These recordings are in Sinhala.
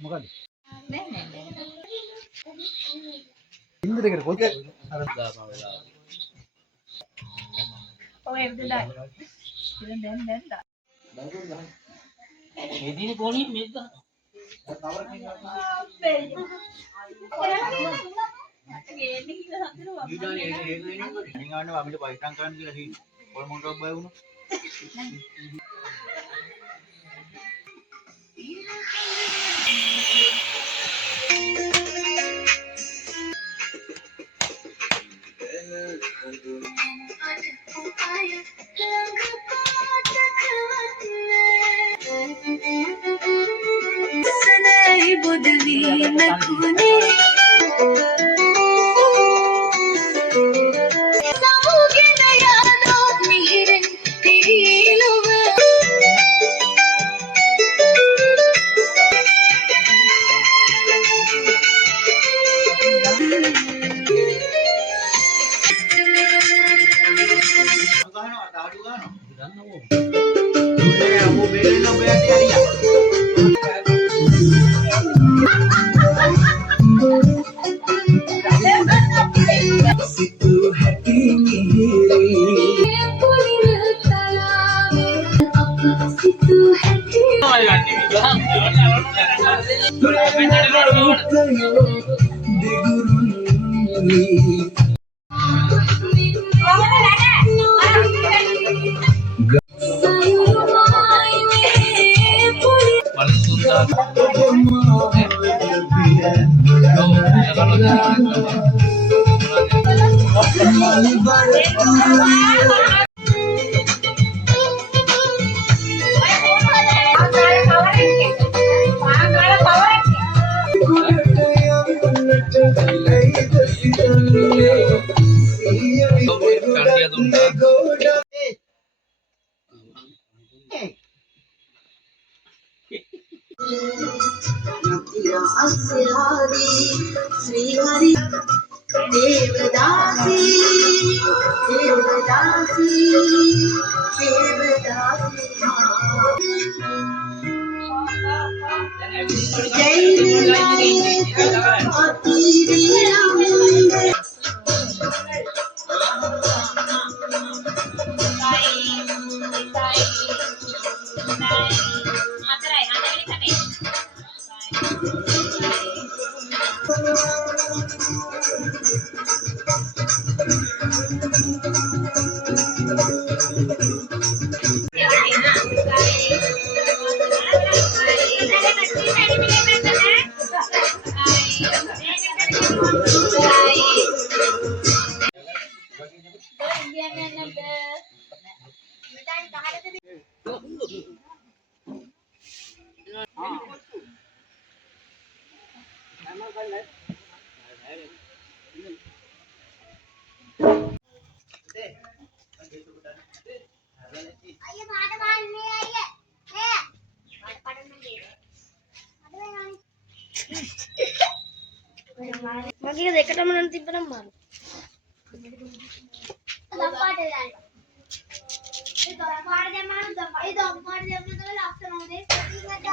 මොකද? නෑ. ඉන්ද දෙකට කොච්චර අර ඔය එද්දලා. ඉතින් දැන් දා. මෙදින පොණි මේක ගන්න. නිගානේ අපිට පයිසම් කරන්න කියලා හි පොල් මොන්ටක් බය වුණා. මගේ දෙකටම නම් තිබ්බනම් මාරු. ලප්පාට දාන්න. ඒ දොරපාට දැම්මම ඒ දොරපාට දැම්මම තමයි ලස්සන හොදේ සෙටින්ග් එකක්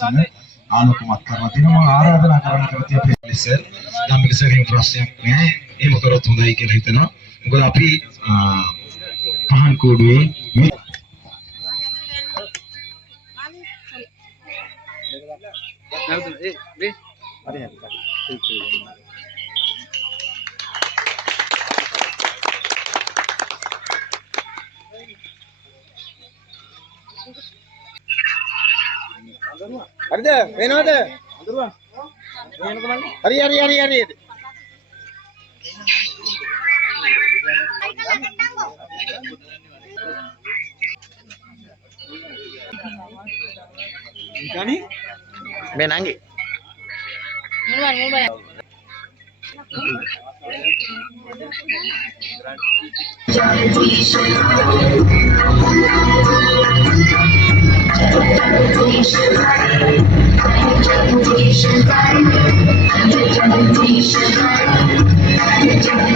දාන්නේ. ආලෝකමත් කරලා තිනවා ආරාධනා කරන්න කැමතියි අපේ සර්. ධම්මික සර්ගෙන් ප්‍රශ්නයක් නැහැ. එහෙම කරොත් හොඳයි කියලා හිතනවා. මොකද අපි පහන් කෝඩුවේ හරිද? වෙනවද? අඳුරුවා. වෙනක මන්නේ. හරි. Gani? Benanggi. Mulai. Thank you.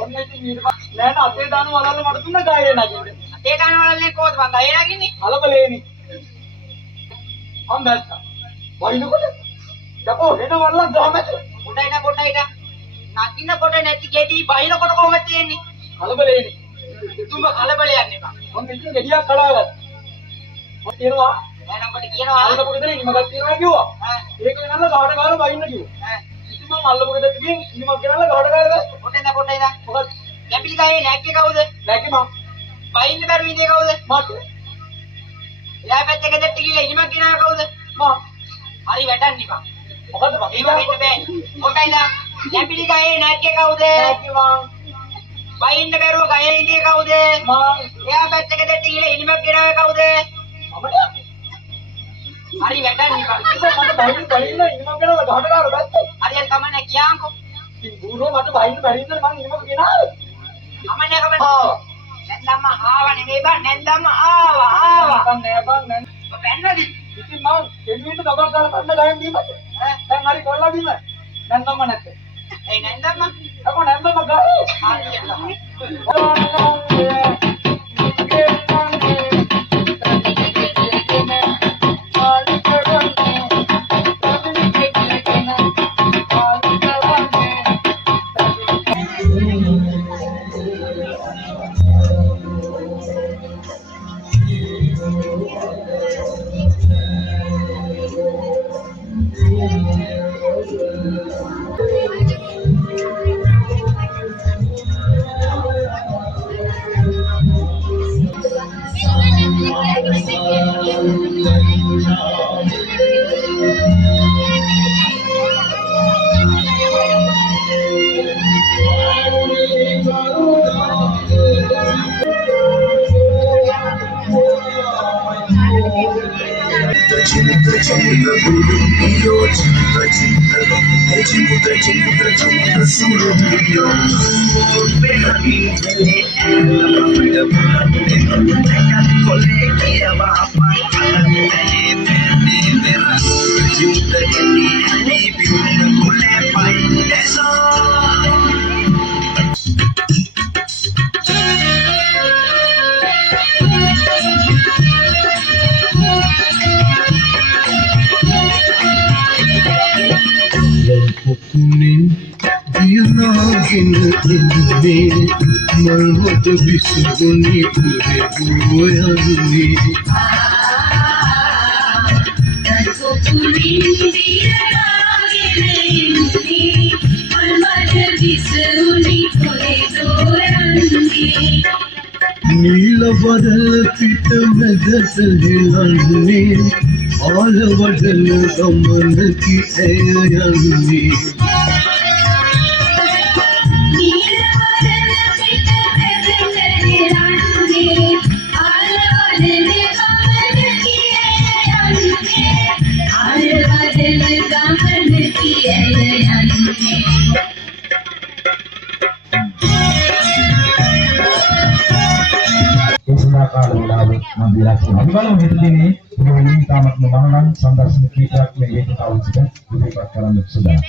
ඔන්න ඉතින් ඊට පස්සේ නෑ නෑ අතේ දාන වලල්ල මට දුන්න ගායේ නැගින්නේ. අතේ ගන්න වලල්ලේ කොහොමද මං ගහේ නගින්නේ? කලබලේනි. අම්බැත්ත. වයින්කොට. යකෝ එන වල්ලක් ගහමැද? පොටයිට. නගින්න කොට නැති ගෙඩි බහිනකොට කොහොමද තියෙන්නේ? කලබලේනි. තුඹ කලබලයක් නෙපා. ඔන්න ඉතින් ගෙඩියක් කඩාගත්තා. මම කියනවා එහෙනම් කොට කියනවා අල්ලපු ගෙදර ඉනිමක් තියනවා කිව්වා. ඈ ඒක නේද ගහට ගාලා බයින්න කිව්වා. ඈ ඉතින් මම අල්ලපු ගෙදර ගිහින් ඉනිමක් ගෙනල්ලා ගහට ගාලා ගත්තා. පොටයිද මොකද කැපිලි ගහේ නැක්කේ කවුද? නැගි මම බහින්න බැරුව ඉඳේ කවුද? මට එයා පැත්තේ ගෙදරට ගිහලා ඉනිමක් ගෙනාව කවුද? මම හරි වැඩක් නිපා. මොකද මම ඒක වෙන්න බෑනේ. පොටයිද කැපිලි ගහේ නැක්කේ කවුද? නැගි මම බහින්න බැරුව ගහේ ඉඳේ කවුද? මම එයා පැත්තේ ගෙදරට ගිහලා ඉනිමක් ගෙනාව කවුද? අපිට හරි වැඩක් නිපා. මට බයින්න ඉනිමක් ගෙනල්ලා ගහට ගාලා බැස්සා. හරියට කමන්නේ කියාන්කෝ. ඉතින් බූරෝ මට බයින්න බැරි ඉඳලා මං ඉනිමක් ගෙනාවේ. කමන්නේ කමන්නේ. ආවා. නැන්දම්ම ආව නෙමෙයි බං නැන්දම්ම ආවා. නෑ බං නෑ. පැන්නද? ඉතින් මං එළුවෙට දබක් ගාලා පන්න ගහෙන් දීමද? දැන් හරි කොල්ලා දීම. නැන්දම්ම නැත්තේ. ඒ නැන්දම්ම අකෝ නැන්දම්ම ගහේ. හරියට. මල්හොට විසුගුණි පුරෙදුවයන්නේ නීල වඩල පිට මැදට හෙලන්නේ ආල වඩල ගමනකි ඇය යන්නේ කාල වේලාවේ මම දීලා තියෙනවා. අපි බලමු හෙට දිනේ මොනවද තාමත් මම නම් සංදර්ශන කීපයක් මේ වේදිකාවට ඉදිරිපත් කරන්න සූදානම්.